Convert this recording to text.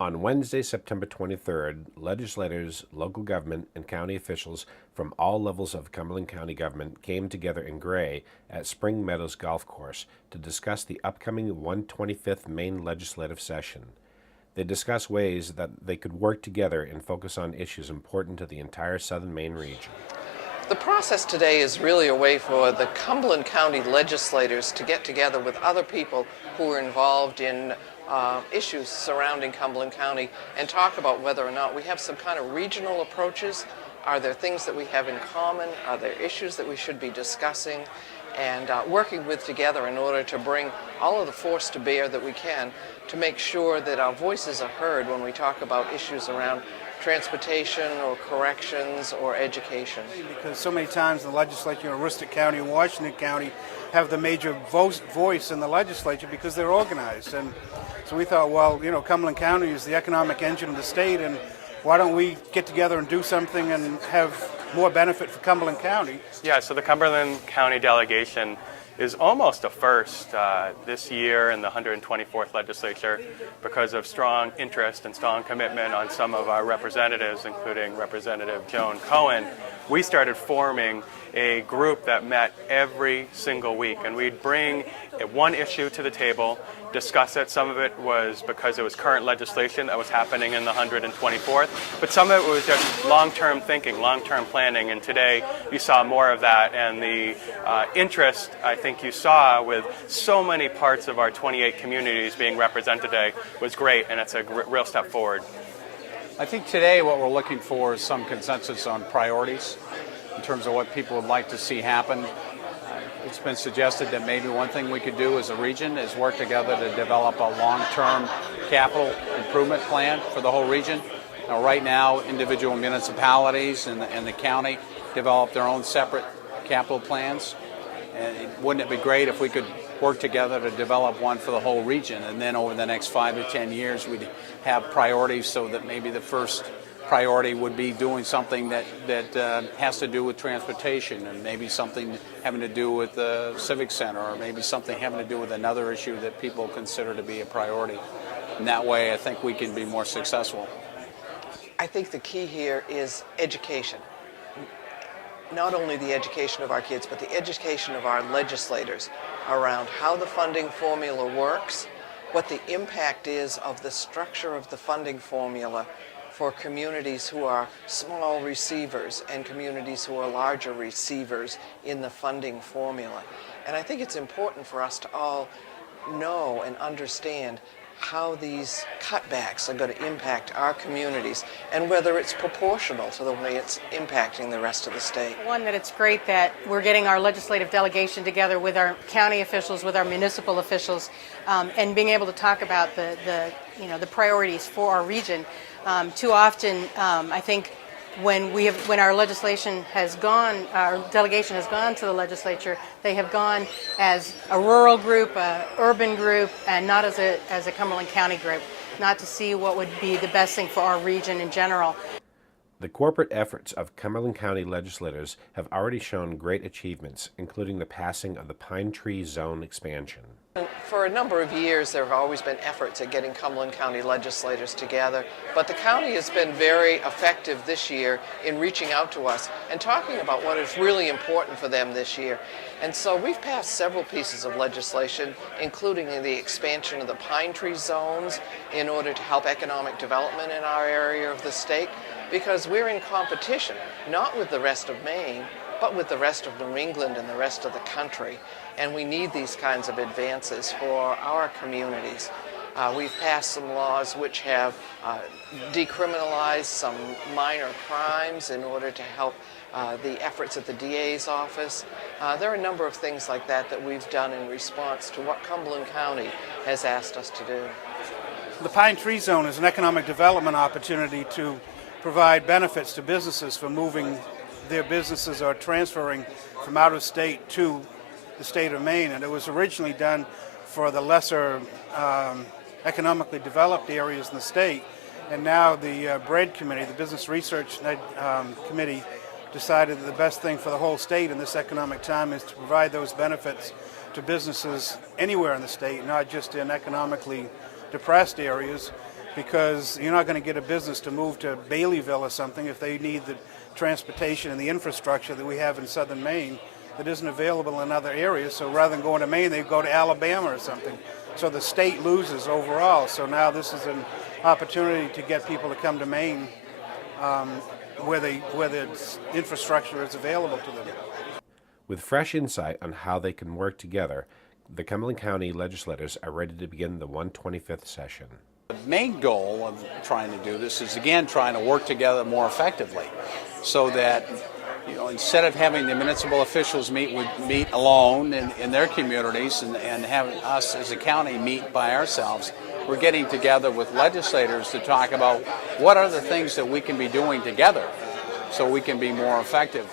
On Wednesday, September 23rd, legislators, local government, and county officials from all levels of Cumberland County government came together in Gray at Spring Meadows Golf Course to discuss the upcoming 125th Maine legislative session. They discussed ways that they could work together and focus on issues important to the entire southern Maine region. The process today is really a way for the Cumberland County legislators to get together with other people who are involved in issues surrounding Cumberland County and talk about whether or not we have some kind of regional approaches. Are there things that we have in common? Are there issues that we should be discussing? And working with together in order to bring all of the force to bear that we can to make sure that our voices are heard when we talk about issues around transportation or corrections or education. Because so many times the legislature in Aroostook County and Washington County have the major voice in the legislature because they're organized. And so we thought, well, Cumberland County is the economic engine of the state, and why don't we get together and do something and have more benefit for Cumberland County? Yeah, so the Cumberland County Delegation is almost a first this year in the 124th legislature because of strong interest and strong commitment on some of our representatives, including Representative Joan Cohen. We started forming a group that met every single week, and we'd bring one issue to the table, discuss it. Some of it was because it was current legislation that was happening in the 124th, but some of it was just long-term thinking, long-term planning, and today you saw more of that, and the interest I think you saw with so many parts of our 28 communities being represented today was great, and it's a real step forward. I think today what we're looking for is some consensus on priorities in terms of what people would like to see happen. It's been suggested that maybe one thing we could do as a region is work together to develop a long-term capital improvement plan for the whole region. Now, right now, individual municipalities and the county develop their own separate capital plans. And wouldn't it be great if we could work together to develop one for the whole region, and then over the next 5 to 10 years we'd have priorities, so that maybe the first priority would be doing something that has to do with transportation, and maybe something having to do with the civic center, or maybe something having to do with another issue that people consider to be a priority. And that way I think we can be more successful. I think the key here is education. Not only the education of our kids, but the education of our legislators around how the funding formula works, what the impact is of the structure of the funding formula for communities who are small receivers and communities who are larger receivers in the funding formula. And I think it's important for us to all know and understand how these cutbacks are going to impact our communities and whether it's proportional to the way it's impacting the rest of the state. One, that it's great that we're getting our legislative delegation together with our county officials, with our municipal officials, and being able to talk about the priorities for our region. Too often, I think when our legislation has gone, our delegation has gone to the legislature, they have gone as a rural group, a urban group, and not as a Cumberland County group, not to see what would be the best thing for our region in general. The corporate efforts of Cumberland County legislators have already shown great achievements, including the passing of the Pine Tree Zone expansion. For a number of years, there have always been efforts at getting Cumberland County legislators together, but the county has been very effective this year in reaching out to us and talking about what is really important for them this year. And so we've passed several pieces of legislation, including the expansion of the Pine Tree Zones in order to help economic development in our area of the state, because we're in competition, not with the rest of Maine, but with the rest of New England and the rest of the country. And we need these kinds of advances for our communities. We've passed some laws which have decriminalized some minor crimes in order to help the efforts at the DA's office. There are a number of things like that that we've done in response to what Cumberland County has asked us to do. The Pine Tree Zone is an economic development opportunity to provide benefits to businesses for moving their businesses or transferring from out of state to the state of Maine. And it was originally done for the lesser economically developed areas in the state. And now the BREAD committee, the Business Research Committee, decided that the best thing for the whole state in this economic time is to provide those benefits to businesses anywhere in the state, not just in economically depressed areas. because you're not going to get a business to move to Baileyville or something if they need the transportation and the infrastructure that we have in southern Maine that isn't available in other areas. So rather than going to Maine, they go to Alabama or something. So the state loses overall. So now this is an opportunity to get people to come to Maine where the infrastructure is available to them. With fresh insight on how they can work together, the Cumberland County legislators are ready to begin the 125th session. The main goal of trying to do this is, again, trying to work together more effectively so that, instead of having the municipal officials meet alone in their communities and having us as a county meet by ourselves, we're getting together with legislators to talk about what are the things that we can be doing together so we can be more effective.